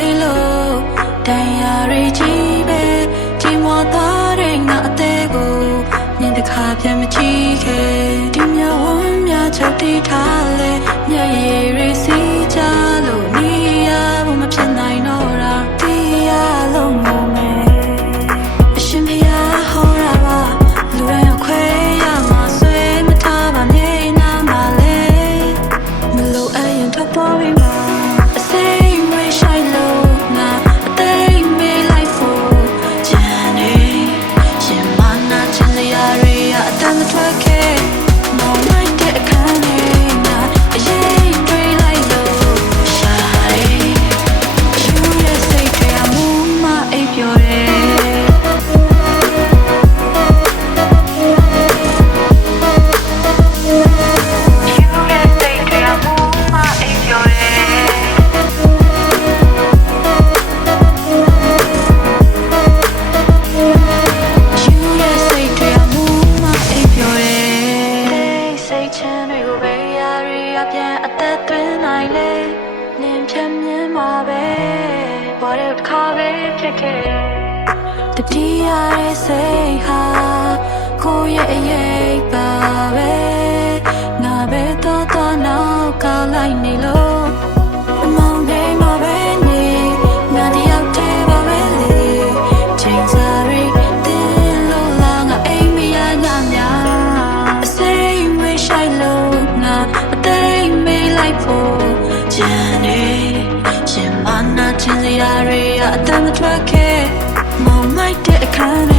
လေးလို့တန်ရာရီကြီးပဲဒီမောသားတဲ့ငါအသေးကိုမြင်တခါပြန်မကြည့်ခဲ့ဒီမြဝမ်းများချုပ်တီးထားလဲမျက်ရည်ရီစီ ပေါ်တဲ့တစ်ခါပဲဖြစ်ခဲ့တတိယရဲ့စိတ်ဟာကိုယ့်ရဲ့အရေးပါပဲငါပဲတော့တော့နောက်ကလိုက်နေလို့ ထွက်ခဲ့မောင်လိုက်တဲ့အခန်း